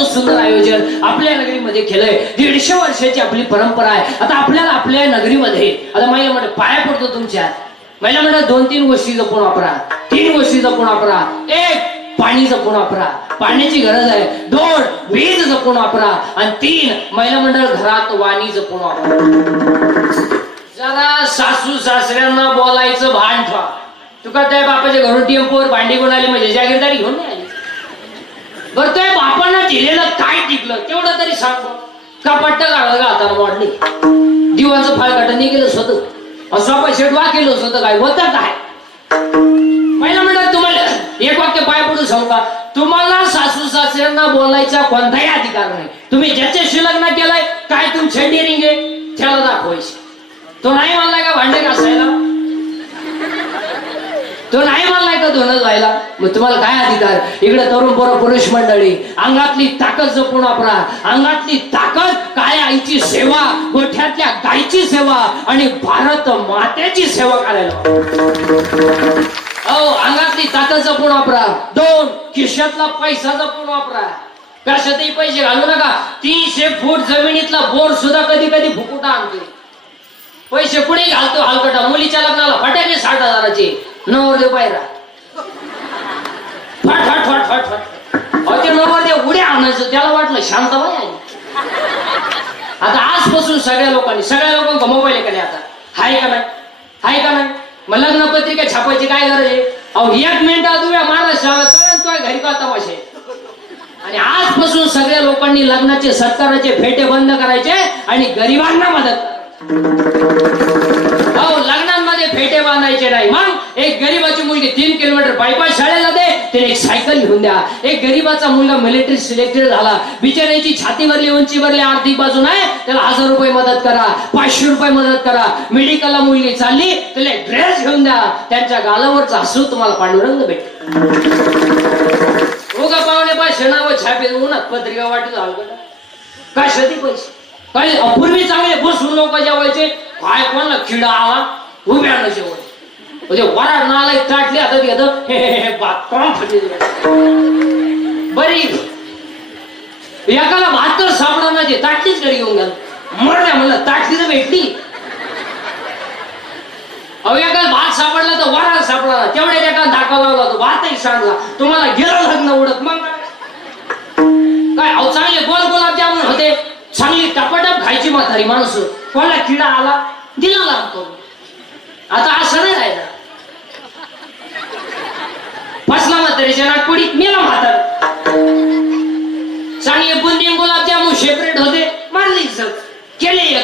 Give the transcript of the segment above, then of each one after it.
एवढं सुंदर आयोजन आपल्या नगरीमध्ये केलंय. दीडशे वर्षाची आपली परंपरा आहे. आता आपल्याला आपल्या नगरीमध्ये आता महिला म्हणजे पाया पडतो तुमच्या. महिला म्हणतात दोन तीन गोष्टी जपून वापरा. तीन गोष्टी जपून वापरा. एक पाणी जपून वापरा. पाण्याची गरज आहे. दोन वीज जपून वापरा. आणि तीन महिला मंडळ घरात वाणी जपून वापरा. जरा सासू सासऱ्यांना बोलायचं भान ठेवा. तुका त्या बापाच्या घरून टेम्पोवर भांडी घेऊन आली म्हणजे जागीरदारी घेऊन नाही आली. बरं तो बापा दिलेलं काय टिकलं तेवढं तरी सांग. का पट्ट काढलं का आता वाढली. दिवाचं फाळ काढणं स्वतः. असं पैसे वा केलं स्वतः काय? होतं काय? महिला म्हणतात तुम्हाला एक वाक्य पाय पडू सांगा तुम्हाला सासू सासऱ्यांना बोलायचा कोणताही अधिकार नाही. तुम्ही ज्याच्याशी लग्न केलंय काय तुम्ही छेंडी निघे त्याला दाखवायचे. तो नाही म्हणला का भांडे घासायला? तो नाही धुणं जायला. मग तुम्हाला काय अधिकार? इकडे तरुण पोरं पुरुष मंडळी अंगातली ताकद जपून वापरा. अंगातली ताकद काय आईची सेवा? गोठ्यातल्या गायची सेवा आणि भारत मातेची सेवा करायला. अहो अंगातली ताकद जपून वापरा. दोन खिशातला पैसा जपून वापरा. कशातही पैसे घालू नका. तीनशे फूट जमिनीतला बोर सुद्धा कधी कधी फुकुटा आणते. पैसे कुणी घालतो? हलकटा. मुलीच्या लग्नाला फटाके साठ हजाराचे. नवरदेव पायरा फट फट फट अहो ते उड्या आणायचं त्याला वाटलं शांतबाई आली आता आजपासून सगळ्या लोकांनी सगळ्या लोकांना मोबाईल आहे का नाही आता? हाय का नाही? हाय का नाही? मग लग्न पत्रिका छापायची काय गरज आहे? अहो एक मिनिटात उभ्या महाराष्ट्राला तो घरी का तमाशे? आणि आजपासून सगळ्या लोकांनी लग्नाचे सत्काराचे फेटे बंद करायचे आणि गरिबांना मदत अहो लग्नांमध्ये फेटे बांधायचे नाही. मग एक गरीबाची मुलगी तीन किलोमीटर बायपास शाळेला जाते त्याने एक सायकल घेऊन द्या. एक गरीबाचा मुलगा मिलिटरी सिलेक्टेड झाला. बिचाऱ्याची छाती भरली उंची भरली आर्थिक बाजू नाही त्याला हजार रुपये मदत करा. पाचशे रुपये मदत करा. मेडिकलला मुलगी चालली त्याला ड्रेस घेऊन द्या. त्यांच्या गालावरचा हसू तुम्हाला पांडुरंग भेट उगा हो पाहुणे पाचशे नाव छापे उन्हात पत्रिका वाटत झालं काय शती पैसे? काय अपूर्वी चांगले बसून लोक जेवायचे? काय कोणाला खिडा? आला उभ्या न जेवण म्हणजे वराड नाला ताटली आता घेत हे म्हणजे बरी एकाला भात तर सापडा नाही ताटलीच घरी घेऊन गेला. मरण्या म्हणलं ताटली तर भेटली. अहो एकाला भात सापडला तर वराड सापडला. तेवढ्या एका धाका लावला तो भातही सांगला तुम्हाला गेलं लग्न उडत मग. काय? अहो चांगले गोल गुलाबजामुन होते. चांगली टपाटप खायची म्हातारी माणसं. कोणाला किडा आला दिला लागतो आता असं नाही राहिला.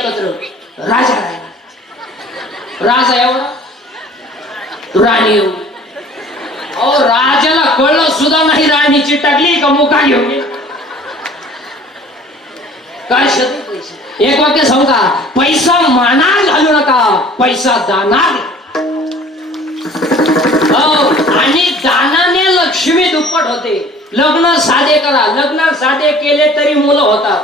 एकत्र राजा राहिला राजा एवढा? राणी येऊ अहो राजाला कळलं सुद्धा नाही राणीची टाकली का मुका घेऊन काय शत पैसे? एक वाक्य सांगू का पैसा मानार घालू नका. पैसा दानार. आणि दानाने लक्ष्मी दुप्पट होते. लग्न साधे करा. लग्न साधे केले तरी मुलं होतात.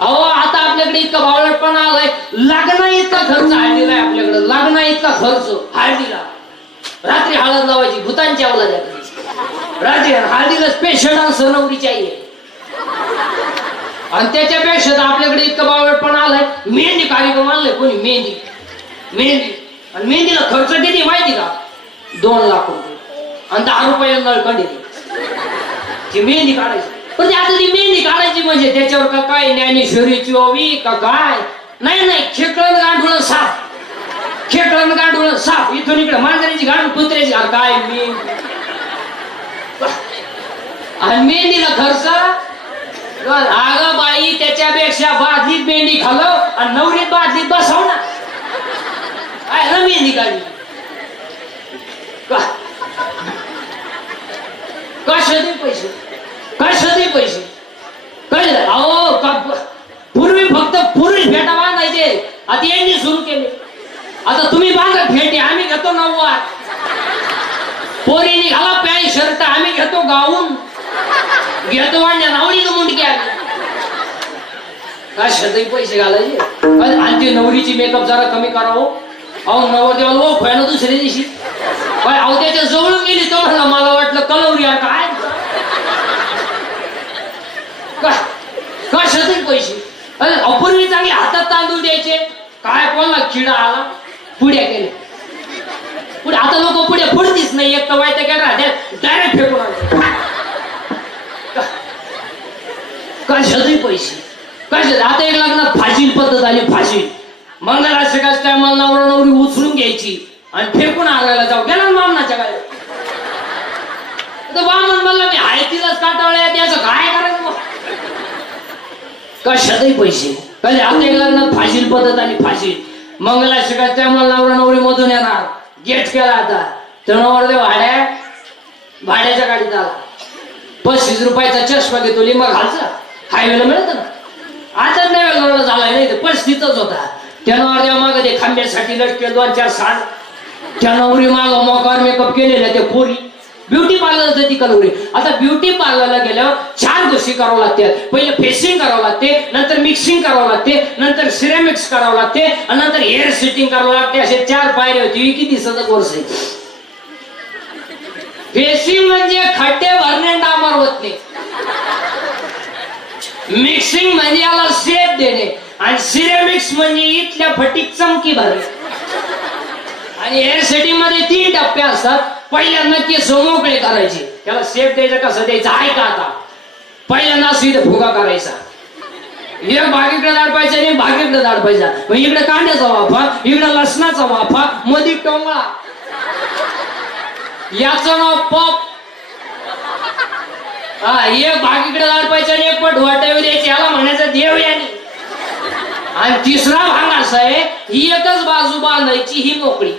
अहो आता आपल्याकडे इतका बावळटपणा आलाय. लग्न इतका खर्च हळदीला आहे आपल्याकडे. लग्न इतका खर्च हळदीला. रात्री हळद लावायची भूतांची अवलाद आहे. रात्री हळदीला स्पेशल डान्स नवरीची आई आणि त्याच्यापेक्षा तर आपल्याकडे इतकं बावळटपणा आलाय. मेहंदी कार्यक्रम आणलाय कोणी? मेहंदी. मेहंदी. आणि मेहंदीला खर्च किती माहिती का? दोन लाख रुपये. आणि दहा रुपये नळकंडी. ती मेहंदी काढायची. पण आता ती मेहंदी काढायची म्हणजे त्याच्यावर का काय ज्ञानेश्वरीची ओवी का काय? नाही नाही खेकळण गांडूळ साफ. खेकळण गांडूळ साफ. इथून इकडे मांजरीची गांडूळ कुत्र्याची गाड काय मी? आणि मेहंदीला खर्च? अग बाई त्याच्यापेक्षा बादलीत मेहंदी खालो आणि नवरीत बादलीत बसव ना काय ना मेहंदी काढली? का- कशाचे पैसे? कशाचे पैसे? कळलं? अहो पूर्वी फक्त पुरुष फेटा बांधायचे. आता यांनी सुरू केले. आता तुम्ही बांधा फेटे आम्ही घेतो नऊवार पोरीने घाला पॅन्ट शर्ट आम्ही घेतो गाऊन. घेतो वाढण्या नवरीचं मुंडकी आम्ही. काय शतही पैसे घालायचे? आणि ते नवरीची मेकअप जरा कमी करावं हो. अहो नवरदेवाला ओ फॅन दुसऱ्या दिवशी. अहो त्याच्या जवळून गेली तो म्हणला मला वाटलं कलवरी काय? कशाचे पैसे? अरे अपूर्वी चांगले हातात तांदूळ द्यायचे. काय कोणला किडा आला? पुढ्या केले पुढे आता लोक पुढे पुढतीच नाही. एक तर वाईट केला डायरेक्ट फेकून आणले. कशाचे पैसे? कशा आता एक लग्नात फाशील पद्धत आली फाशील मंगळाष्टकाच टायमाला नवरा नवरी उचलून घ्यायची आणि फेकून आगायला जाऊ. गेला ना मामनाच्या काय तर वामन म्हणला मी आहे तिलाच काटावळ्या त्याचं काय कशातही पैसे. कधी आता एक लग्नात फाशील पद्धत आणि फाशील. मंगळाष्टकाच त्यामुळे नवरा नवरी मधून येणार. गेट केला आता. तर नवर भाड्या भाड्याच्या गाडीत आला. पस्तीस रुपयाचा चष्मा घेतो लिंबा घालचा हायवेला मिळत ना? आता नाही झाला नाही पस्तीसच होता. त्यानं अर्ध्या माग ते खांब्यासाठी लटके दोन चार साठ त्या नवरी माग मोकार मेकअप केलेल्या ते पोरी. ब्युटी पार्लर ती कलवरी आता ब्युटी पार्लरला गेल्यावर चार गोष्टी करावं लागतात पहिले फेसिंग करावं लागते नंतर मिक्सिंग करावं लागते नंतर सिरेमिक्स करावं लागते आणि नंतर हेअर सेटिंग करावं लागते. असे चार पायऱ्या होती. किती दिवसाचा कोर्स आहे. फेसिंग म्हणजे खड्डे भरणे डांबर होत नाही मिक्सिंग म्हणजे याला शेप देणे. आणि सिरेमिक्स म्हणजे इथल्या फटीत चमकी भरणे. आणि हेअर सेटिंगमध्ये तीन टप्पे असतात. पहिल्यांदा केस मोकळे करायचे. त्याला सेफ द्यायचा कसं द्यायचं? आहे का आता? पहिल्यांदा असू इथे फुगा करायचा. एक भागीकडे दाडपायचा आणि भागीकडे दाडपायचा. मग इकडे कांद्याचा वाफा इकडे लसणाचा वाफा मधी टोंगळा याचं नाव पॉप. हा एक भागीकडे दाडपायचा आणि एक पट वाटावी द्यायची. याला म्हणायचं देव याने आणि तिसरा भाग असा आहे ही एकच बाजू बांधायची ही मोकळी.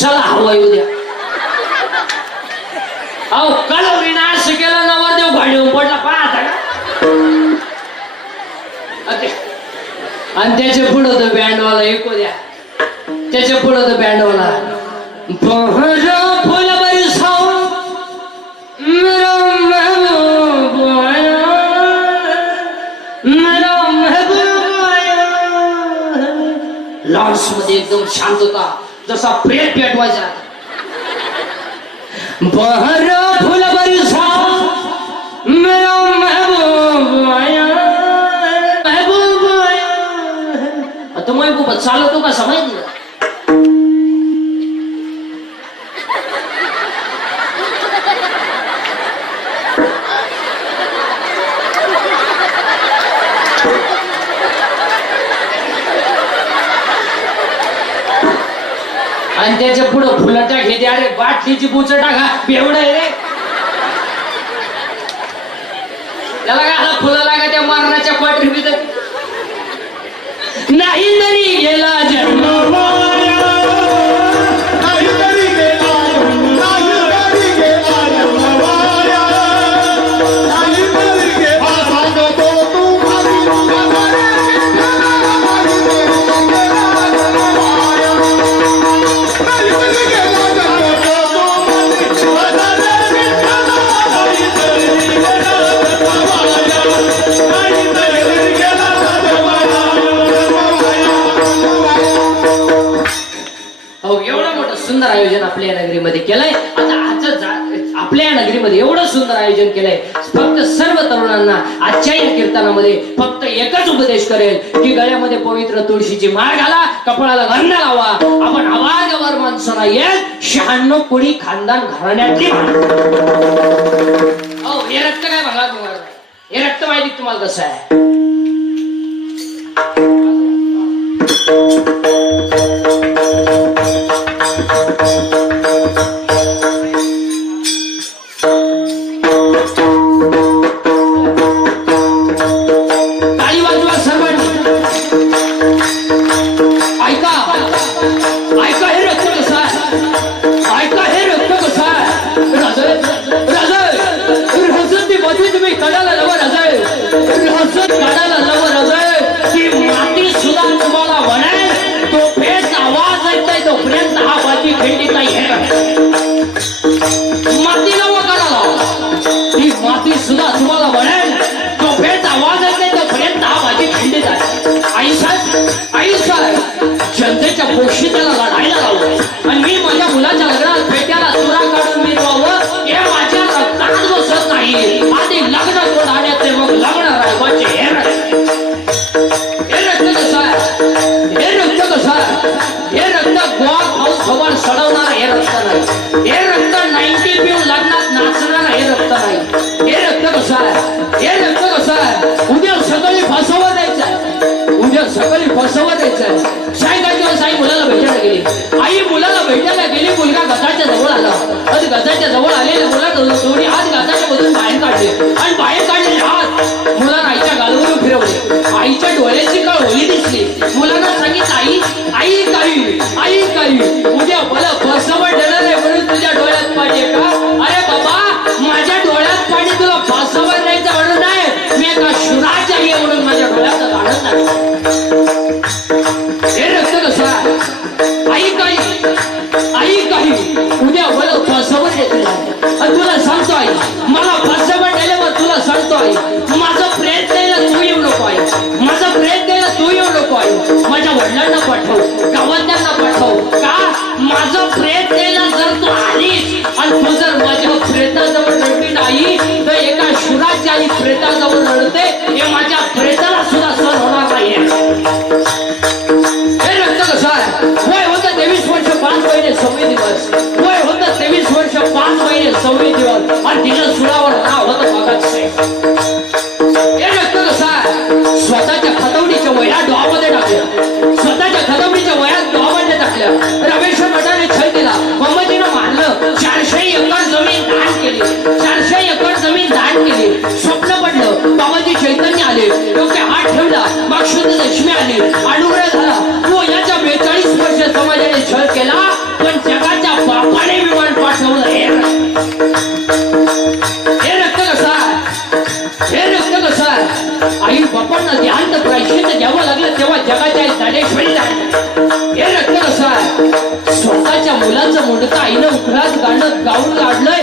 चला हवा येऊ द्या. अहो कलवरीनं असं केलं नवरदेव भाडीवर पडला पाहता का? आणि त्याच्या पुढं तो बँडवाला ऐकू द्या. त्याच्या पुढं तो बँडवाला. फुल बरसाओ लॉन्समध्ये एकदम शांतता. तो जैसा पेट पे एडवाइजर आता सा मेरा महबूब आया महबूब आया। तो मैं सालों का समझ अरे बाटलीची टाका. बेवड आहे रे. त्याला काय आता फुलं लागा त्या मरणाच्या पाठी नाही तरी गेला जन्म आयोजन केलंय. फक्त सर्व तरुणांना आजच्या या कीर्तनामध्ये फक्त एकच उपदेश करेल की गळ्यामध्ये पवित्र तुळशीची माळ घाला कपाळाला गंध लावा. आपण आवाजावर माणसाला येत शहाण्णव कोणी खानदान घराण्यातली हो अहो हे रक्त काय बघा तुम्हाला हे रक्त माहिती तुम्हाला कसं आहे? आवाज ऐकताय तोपर्यंत हा बाजी खिंडीत नाही माती नव करायला ती माती सुद्धा तुम्हाला म्हणेल तो भेट आवाज ऐकताय तोपर्यंत हा बाजी खंडित आहे. आई साहेब आई साहेब जनतेच्या पोशी त्याला लढायला लावलंय आणि मी माझ्या मुलाच्या नाचणार हे रक्त नाईन्टी पिऊ लग्नात नाचणार हे रक्त नाही. हे रक्त कसं हे रक्त कसं उद्या सकाळी फसवा द्यायचा उद्या सकाळी फसवा द्यायचा सायंकाळच्या साई मुलाला भेटायला गेली. आई मुलाला भेटायला गेली मुलगा गटाच्या जवळ आला. आणि गटाच्या जवळ आलेल्या मुलाला थोडी हात गटाच्या मधून बाहेर काढले. आणि बाहेर काढलेले हात मुलांना आईच्या गालवरून फिरवले. आईच्या डोळ्याची काळ होली दिसली. मुलांना वयात डॉमध्ये टाकल्या. रमेश्वर भटाने छळ दिला. मम्मतीनं मानलं चारशे एकर जमीन केली. चारशे एकर जमीन दान केली. स्वप्न पडलं. बाबाजी चैतन्य आले. डोक्या हात ठेवला. लक्ष्मी आली. तेव्हा जगाच्या ज्ञानेश्वरीला हे कसं स्वतःच्या मुलाचं मोठं आईनं उघडात गाणं गाऊन काढलंय